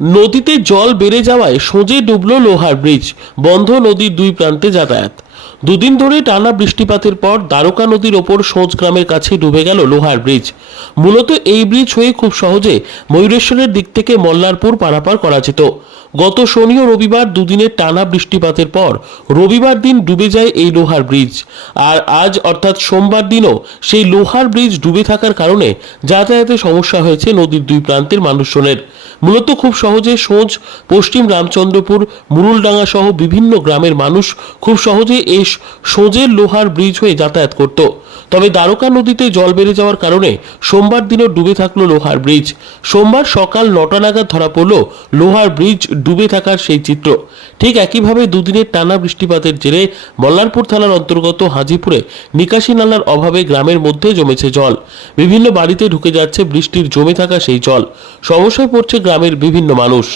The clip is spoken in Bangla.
নদীতে জল বেড়ে যাওয়ায় সোজে ডুবল লোহার ব্রিজ বন্ধ নদীর দুই প্রান্তে যাতায়াত। দুদিন ধরে টানা বৃষ্টিপাতের পর দ্বারকা নদীর ওপর সোজ গ্রামের কাছে ডুবে গেল লোহার ব্রিজ। মূলত এই ব্রিজ হয়ে খুব সহজে ময়ূরেশ্বরের দিক থেকে মল্লারপুর পারাপার করা যেত। গত শনি ও রবিবার দুদিনের টানা বৃষ্টিপাতের পর রবিবার দিন ডুবে যায় এই লোহার ব্রিজ। আর আজ অর্থাৎ সোমবার দিনও সেই লোহার ব্রিজ ডুবে থাকার কারণে যাতায়াতে সমস্যা হয়েছে নদীর দুই প্রান্তের মানুষজনের। মূলত খুব সহজে সোজ, পশ্চিম রামচন্দ্রপুর মুরুলডাঙ্গা সহ বিভিন্ন গ্রামের মানুষ খুব সহজে এই সোজের লোহার ব্রিজ হয়ে যাতায়াত করত। তবে দ্বারকা নদীতে জল বেড়ে যাওয়ার কারণে সোমবার দিনও ডুবে থাকল লোহার ব্রিজ। সোমবার সকাল নটা নাগাদ ধরা পড়ল লোহার ব্রিজ ডুবে থাকার সেই চিত্র। ঠিক একইভাবে দুদিনের টানা বৃষ্টিপাতের জেরে মল্লারপুর থানার অন্তর্গত হাজিপুরে নিকাশি নালার অভাবে গ্রামের মধ্যে জমেছে জল। বিভিন্ন বাড়িতে ঢুকে যাচ্ছে বৃষ্টির জমে থাকা সেই জল। সমস্যায় পড়ছে গ্রামের বিভিন্ন মানুষ।